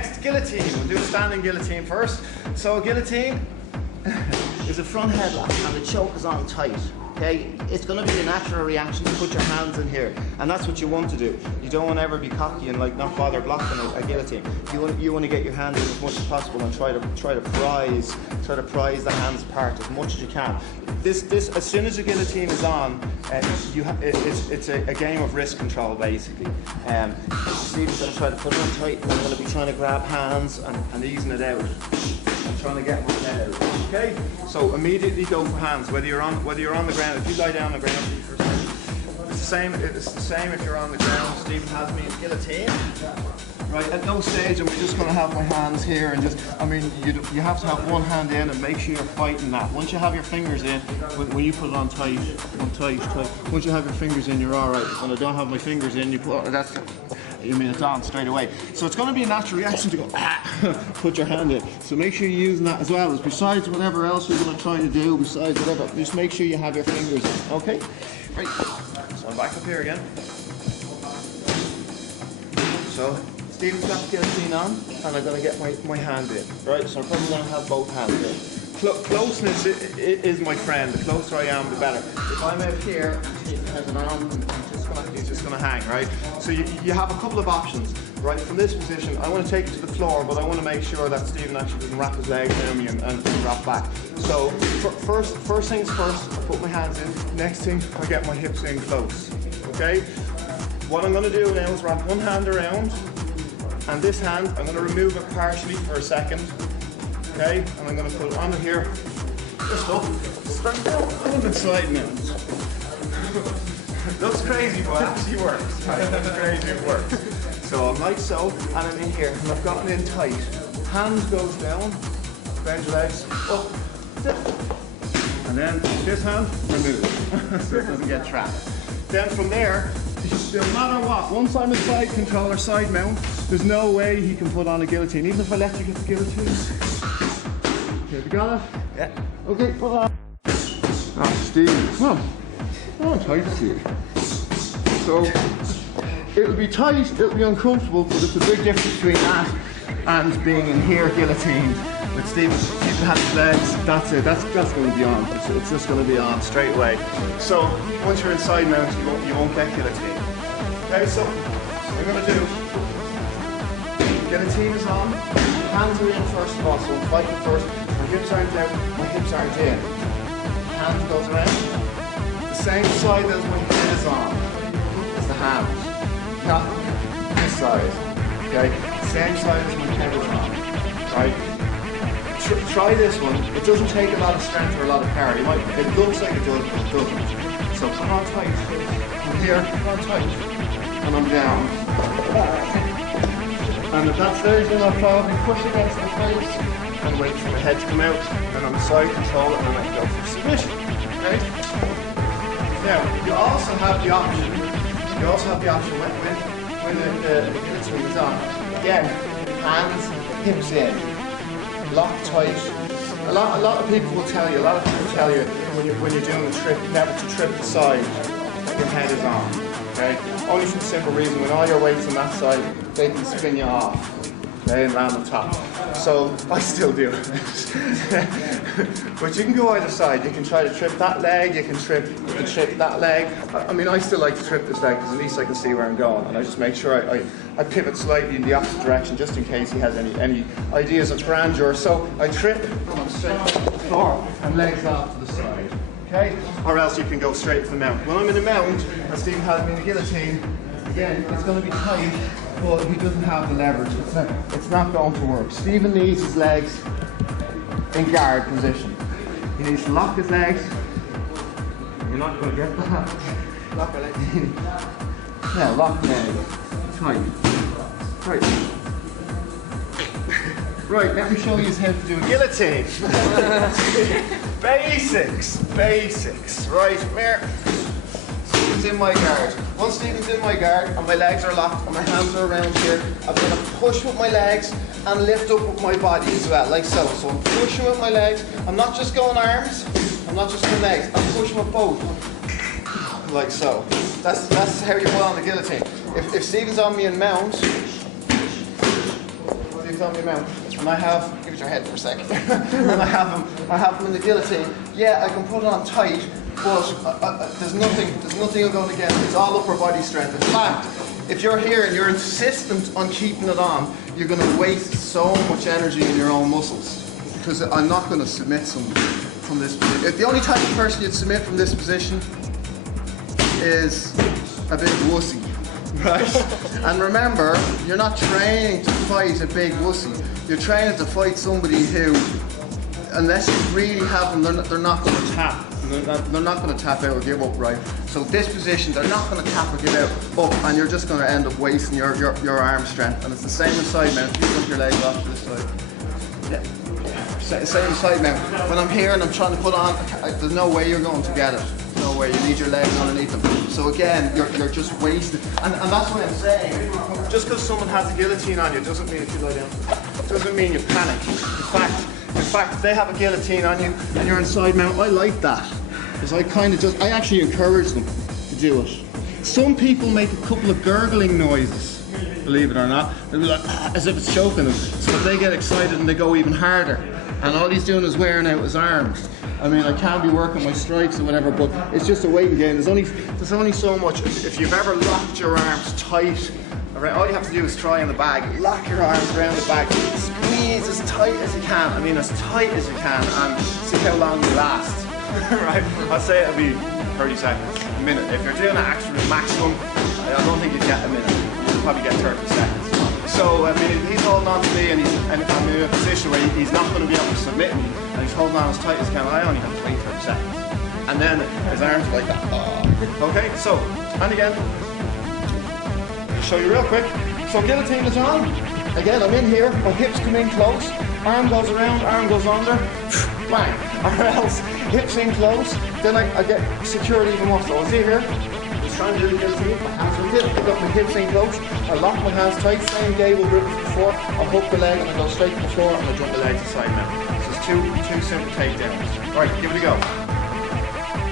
next, guillotine. We'll do a standing guillotine first. So a guillotine is a front headlock and the choke is on tight. Okay, it's going to be a natural reaction to put your hands in here, and that's what you want to do. You don't want to ever be cocky and like not bother blocking a guillotine. You want to get your hands in as much as possible and try to prise the hands apart as much as you can. This as soon as the guillotine is on, it's a game of wrist control basically. Steve's going to try to put it on tight, and I'm going to be trying to grab hands and easing it out. I'm trying to get my head out. Okay, so immediately go for hands. Whether you're on the ground, if you lie down on the ground for a second, it's the same if you're on the ground. Stephen has me in guillotine. Right, at no stage I'm just going to have my hands here and just, I mean, you have to have one hand in and make sure you're fighting that. Once you have your fingers in, when you put it on tight, once you have your fingers in, you're alright. When I don't have my fingers in, it's on straight away. So it's going to be a natural reaction to go, put your hand in. So make sure you're using that as well, as besides whatever else you're going to try to do, besides whatever, just make sure you have your fingers in, okay? Right, so I'm back up here again. So, Stephen's got the guillotine on, and I'm going to get my hand in, right? So I'm probably going to have both hands in. Closeness is my friend. The closer I am, the better. If I'm out here, and Stephen has it on, he's just going to hang, right? So you have a couple of options, right? From this position, I want to take it to the floor, but I want to make sure that Stephen actually doesn't wrap his legs around me and wrap back. So first things first, I put my hands in. Next thing, I get my hips in close, okay? What I'm going to do now is wrap one hand around, and this hand, I'm going to remove it partially for a second, okay? And I'm going to put it onto here, just up, straight down, and then sliding out. Looks crazy, but it actually works. Right? Looks crazy, it works. So I'm like so, and I'm in here, and I've gotten in tight. Hands goes down, bend your legs, up, and then this hand, remove, so it doesn't get trapped. Then from there, no matter what, once I'm a side control or side mount, there's no way he can put on a guillotine, even if I let you get the guillotine. Okay, we got it? Yeah. Okay, put on. Ah, Steve, come on. Oh, tight to you. So, it'll be tight, it'll be uncomfortable, but it's a big difference between that and being in here guillotined. With Stephen has his legs, that's it, that's going to be on. It's just going to be on straight away. So, once you're inside mount, you won't get guillotined. Okay, so, what I'm going to do, guillotine is on, hands are in first of all, so I'm fighting first. My hips aren't out, my hips aren't in. Hand goes around. Same side as my head is on, is the hand, not this side, okay? Same side as my head is on, right? Try this one. It doesn't take a lot of strength or a lot of power. It looks like it does, but it doesn't. So come on tight, I'm here, come on tight, and I'm down. And if that's there, then I'll probably push against the face and wait for my head to come out, and on the side control it, and then I can go for submission, okay? Now, you also have the option when the guillotine is on. Again, hands, hips in, lock tight. A lot of people will tell you, when you're doing a trip, never to trip the side your head is on. Okay? Only for the simple reason, when all your weight's on that side, they can spin you off. Okay, and land on top. So I still do it. But you can go either side. You can try to trip that leg, you can trip that leg. I mean, I still like to trip this leg because at least I can see where I'm going, and I just make sure I pivot slightly in the opposite direction just in case he has any ideas of grandeur. So I trip, come straight to the floor, and legs off to the side. Okay? Or else you can go straight to the mount. When I'm in the mount, and Stephen has me in the guillotine, again, it's going to be tight, but he doesn't have the leverage. It's not going to work. Stephen needs his legs in guard position. He needs to lock his legs. You're not going to get that. Lock your legs. Now, lock the leg. Tight. Right. Right, let me show you how to do a guillotine. Basics. Right, come here. Stephen's in my guard. Once Stephen's in my guard and my legs are locked and my hands are around here, I'm going to push with my legs and lift up with my body as well, like so. So I'm pushing with my legs. I'm not just going arms, I'm not just going legs, I'm pushing with both. Like so. That's how you put on the guillotine. If Stephen's on me in mount, the you tell me mount. And I have, give it your head for a second. And I have him in the guillotine. Yeah, I can put it on tight, but there's nothing going against it. It's all upper body strength. In fact, if you're here and you're insistent on keeping it on, you're going to waste so much energy in your own muscles. Because I'm not going to submit someone from this position. If the only type of person you'd submit from this position is a big wussy, right? And remember, you're not training to fight a big wussy. You're training to fight somebody who, unless you really have them, they're not going to tap. They're not going to tap out or give up, right? So this position, they're not going to tap or give out up, and you're just going to end up wasting your arm strength. And it's the same inside mount. If you put your legs off to this side. Yeah. Same side mount. When I'm here and I'm trying to put on, there's no way you're going to get it. No way. You need your legs underneath them. So again, you're just wasting. And that's what I'm saying. Just because someone has a guillotine on you doesn't mean if you lie down. Doesn't mean you panic. In fact, if they have a guillotine on you and you're in side mount, I like that. Because I actually encourage them to do it. Some people make a couple of gurgling noises, believe it or not. They'll be like, as if it's choking them. So they get excited and they go even harder. And all he's doing is wearing out his arms. I mean, I can be working my strikes or whatever, but it's just a waiting game. There's only so much. If you've ever locked your arms tight, all you have to do is try in the bag. Lock your arms around the bag. Squeeze as tight as you can. I mean, as tight as you can, and see how long you last. Right? I'd say it'll be 30 seconds, a minute. If you're doing an actual maximum, I don't think you'd get a minute. You'll probably get 30 seconds. So, I mean, he's holding on to me and I'm in a position where he's not going to be able to submit me, and he's holding on as tight as he can. I only have to wait 30 seconds. And then his arms are like that. Okay, so, and again, I'll show you real quick. So guillotine is on. Again, I'm in here, my hips come in close, arm goes around, arm goes under, bang. Or else, hips in close, then I get secured even more. So see here, just trying to do the guillotine, my hands are in, I've got my hips in close, I lock my hands tight, same gable grip as before, I hook the leg and I go straight to the floor and I jump the legs aside now. So it's two simple takedowns. Alright, give it a go.